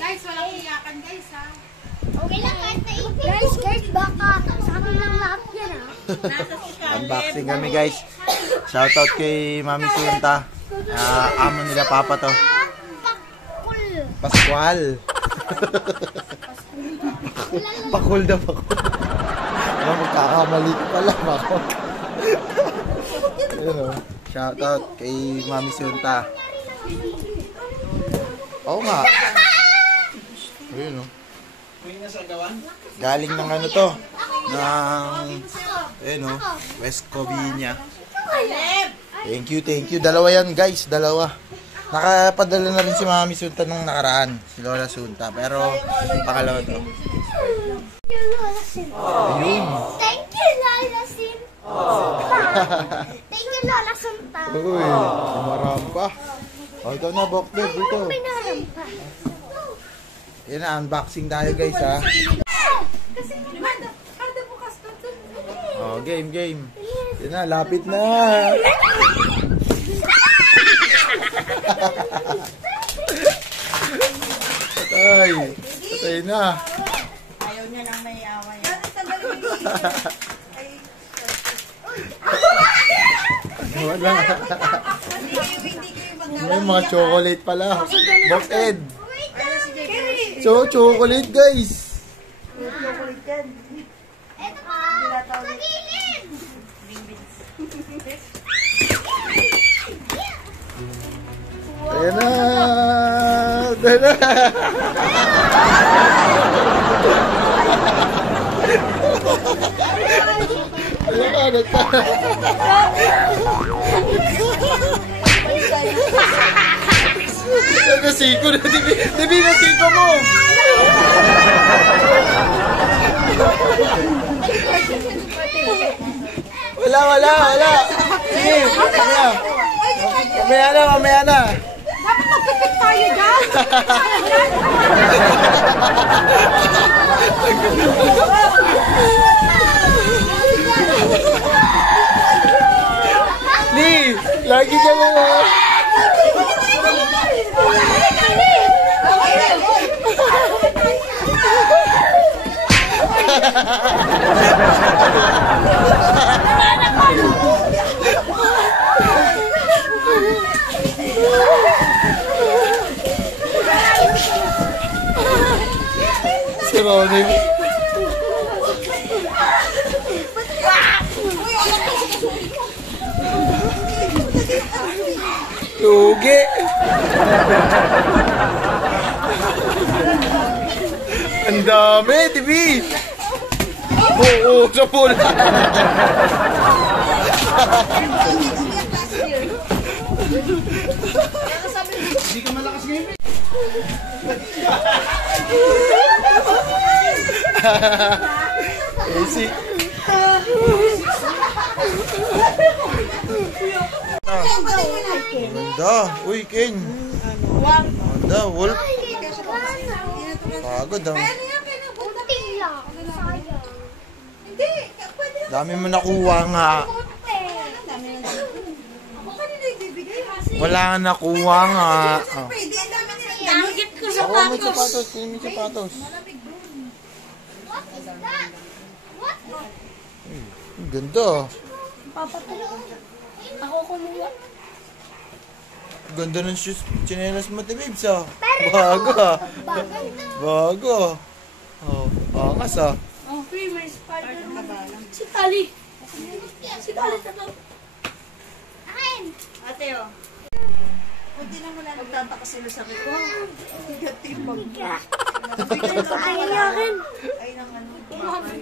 Guys, walang iyakan guys ha. Okay lang kahit na guys, baka sa akin lang lahat yan ha. Unboxing kami guys. Shoutout kay Mami Sunta. Amo nila Papa to. Pascual. Pakul daw, pakul. Magkakamali ko pala, pakul. Shoutout kay Mami Sunta. Oo nga. Ayun o. Galing ng ano to. Ng, ayun o, West Covina. Thank you. Dalawa yan guys, dalawa. Nakapadala na rin si Mami Sunta nung nakaraan. Si Lola Sunta. Pero, pangalawa to. Ayun. Thank you, Lola Sunta. Thank you, Lola Sunta. Uy, marampa. O, ikaw na, Bokbed. Dito. May narampa. Yan na, unboxing tayo guys ha. Kasi kada bukas na ito. O, game. Yan na, lapit na. Patay na. Ayaw niya lang may away. Wala. May mga chocolate pala. Box Ed. So, chocolate guys. Ito pa, sa gilid. Ayan na. Ayan na. Nasiko na. Dibi nasiko mo. Wala. Sige, mamaya na. Dapat magpipit tayo dyan. Ni, lagi ka lang ha. Si Ronnie. Lugi. Ang dami, TV. Oo, sa pool. Hindi ka malakas ngayon. Easy. Ganda. Uy, Ken. Ganda, Wolf. Pagod ah. Kunting lang. Sayang. Hindi. Dami mo nakuha nga. Ako kanina ibibigay. Wala nga nakuha nga. Oh. Pwede, ang dami nila. Tanggit ko sa Ako may sapatos. May sapatos. What is that? What? Ang ganda. Ako kumuha. Ganda ng shoes. Chinelas mo, Tibibs ah. Bago ah. Bago. Oh, angas ah. Oh, free, may Spider-Man. Si Tali. Si Tali, tato. Akin. Ate, oh. Kunti lang mo lang magtataka sila sa akin. Oh, bigatin mo. Ayaw niya akin. Ay, nang ano.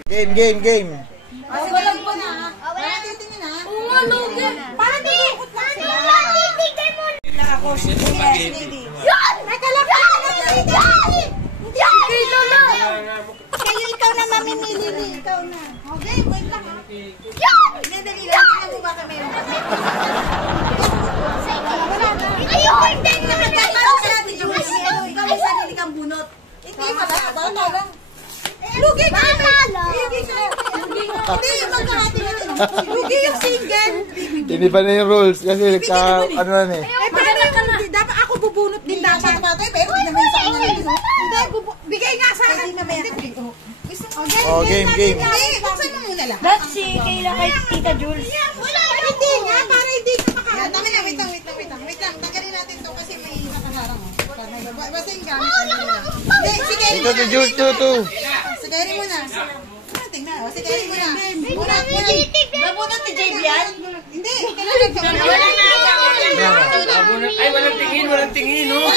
Game. Walang po na, ha? Wala titingin, ha? Oo nga, Logan. Parang titikot lang sila. Titigay mo. Ako, sige. Yan! Nakalapit na yan! Yan! Dito na! Kayo, ikaw na mamimili. Ikaw na. Okay, wait lang, ha? Yan! Dali lang. Tingnan mo ba kami? Ayoko hindi na Ikaw sa atin, Josie. Ikaw may sarili kang bunot. Hindi pala. Bala lang. Lugi ka na. Lugi ka. Hindi, magkahati na rin. Lugi yung single. Iniba na yung rules kasi ano na eh. Maganda ka na. Dapat ako bubunot din dapat. Pero hindi naman sa akin. Hindi, bigay nga sa akin. Oh, game. Buksan mo muna lang. That's si Kayla kay Tita Jules. Wala, hindi nga. Para hindi ka makaharap. Tama na, wait lang. Tanggalin natin to kasi may nakaharang. Basta yung gamit. Hindi, sige. Ito to Jules to. Sige mo na. Tingnan. Sige mo na. Muna. Nabunot ni Jade yan? Hindi. Ay, walang tingin, walang tingin, no?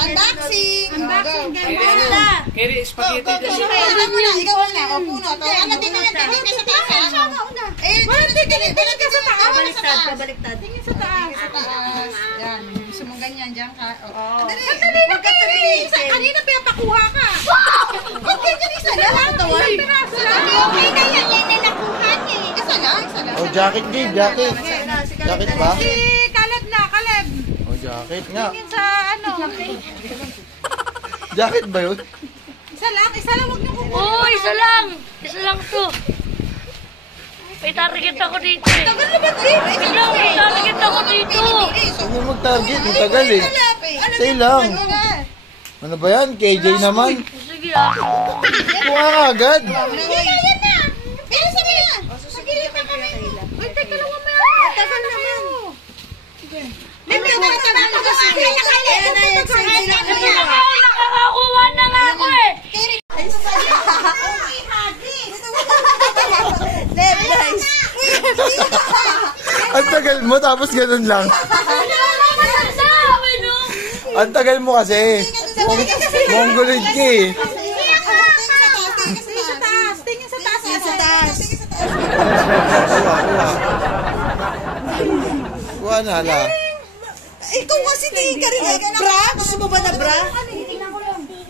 Unboxing. Keri, spaghetti. Ikaw muna. O, puno. Ano din naman tingin ka sa taas? Walang tingin ka sa taas. Pabaliktad. Tingin sa taas. Yan. Gusto mong ganyan dyan ka. Dali na, Keri. Kanina pinapakuha ka. Ba't ganyan isa lang? Okay na yan na nakuha niya. Isa lang. Oh, jacket game, jacket. Jacket ba? Si Caleb na, Caleb. Oh, jacket nga. Tingin sa ano. Jacket ba yun? Isa lang, huwag niyo kukuha. Oo, isa lang to. May target ako dito eh. Tagal na ba ito? May target ako dito. Hindi mag-target, ang tagal eh. Say lang. Ano ba yan? KJ naman. Sige ah. Kuha ka agad. Yan na. Pero sabi na. Magiging na kami. Wait, teka lang mamaya. Ang tagal naman. Libre na ito na ako kasi. Nakakakuha na nga ako eh. Guys. Ang tagal mo, tapos ganun lang. Ang tagal mo kasi. Mongoloid ka eh. Tingin sa taas. Kuha na, hala. Ikaw kasi tingin ka rin. Bra? Gusto mo ba na bra?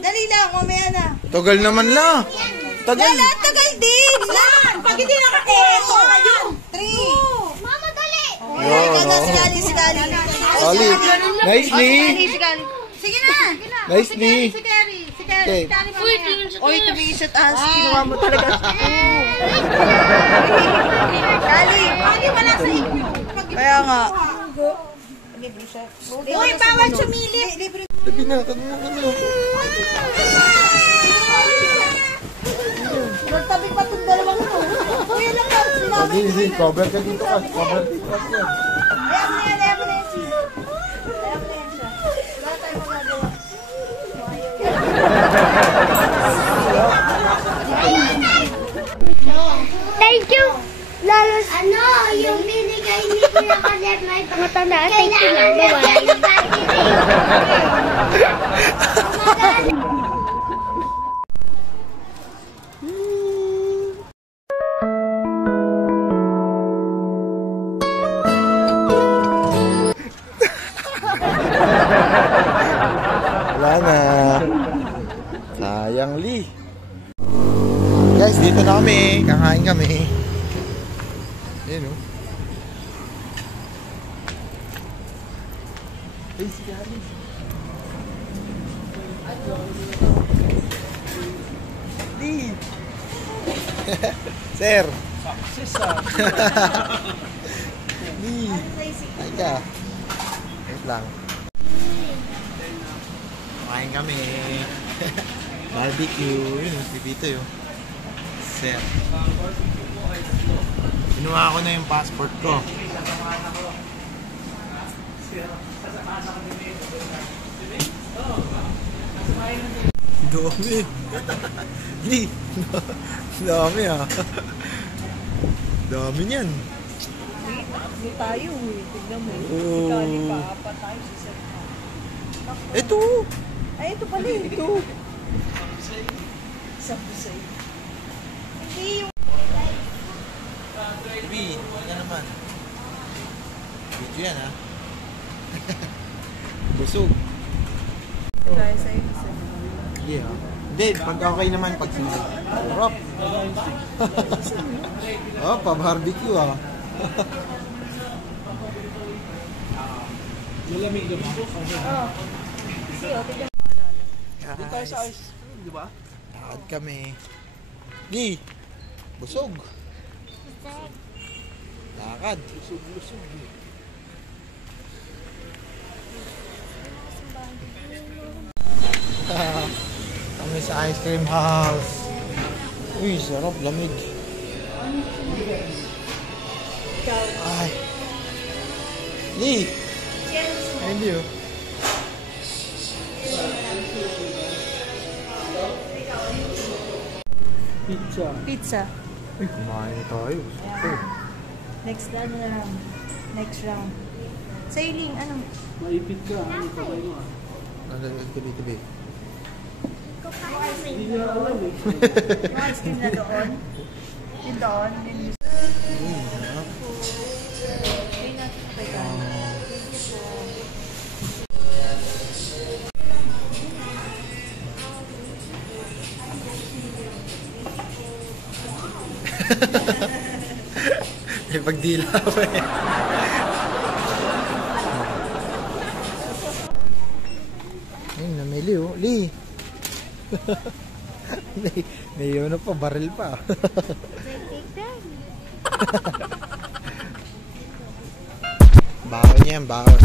Dali lang, mamaya na. Tagal naman la. Tagal. Tagal din. Lan. Pag hindi nakakuha ko. 3. Mama, dali. Ikaw na, si Gali. Ali. Nicely. Sige na. Nicely. Si Kerry. Okay. Uy, tingin sa Oy, tumingin sa taas. Kinuha mo talaga. Gali, wala sa inyo. Kaya nga. Uy, bawal sumilip. Sabi na, ano. Nagtabi pa itong dalawang to. Uy, alam mo, sinabi. Sige, cover ka dito ka. Cover dito ka yan. Ayaw mo na yan siya. Wala tayong magagawa. Thank you. Lalo ano, yung binigay ni Kuya Caleb na itong matanda. Thank you, Mama. Wala na. Sayang Lee. Guys, dito na kami. Kakain kami. Ayan o. Ay, si Gary. Lee. Sir. Lee. Ay ka. Wait lang. Kain kami. Barbecue. Yun, pipito yun. Sir. Kinuha ko na yung passport ko. Dami. Lee. Dami ah. Dami niyan. Hindi tayo eh. Tignan mo. Oh. Pa tayo sa set. Ito. Ay, ito pala eh. Ito. Sa busay. Hindi yung... Baby, ano naman? Video yan ha. Busog. Dahil sa'yo isa. Hindi ha. Hindi, pag okay naman pag sinag. Sarap. Oh, pa-barbecue ha. Malamig na ba? Oo. Kasi o, tignan. Dito tayo sa ice cream, di ba? Lakad kami. Di, busog. Lakad. Lusog-lusog. Kami sa ice cream house. Uy, sarap, lamig. Ay. Lee! Thank you. Pizza. Pizza. Uy, kumain na tayo. Next na lang. Next round. Sailing, ano? Maipit ka. Ano kamay mo ah? Tabi-tabi. Hindi niya alam eh. Yung ice cream na doon. Yung doon. Yung May pagdila pa eh. Ayun, namili oh. Lee! may ano pa, baril pa. Baon niya yan, baon.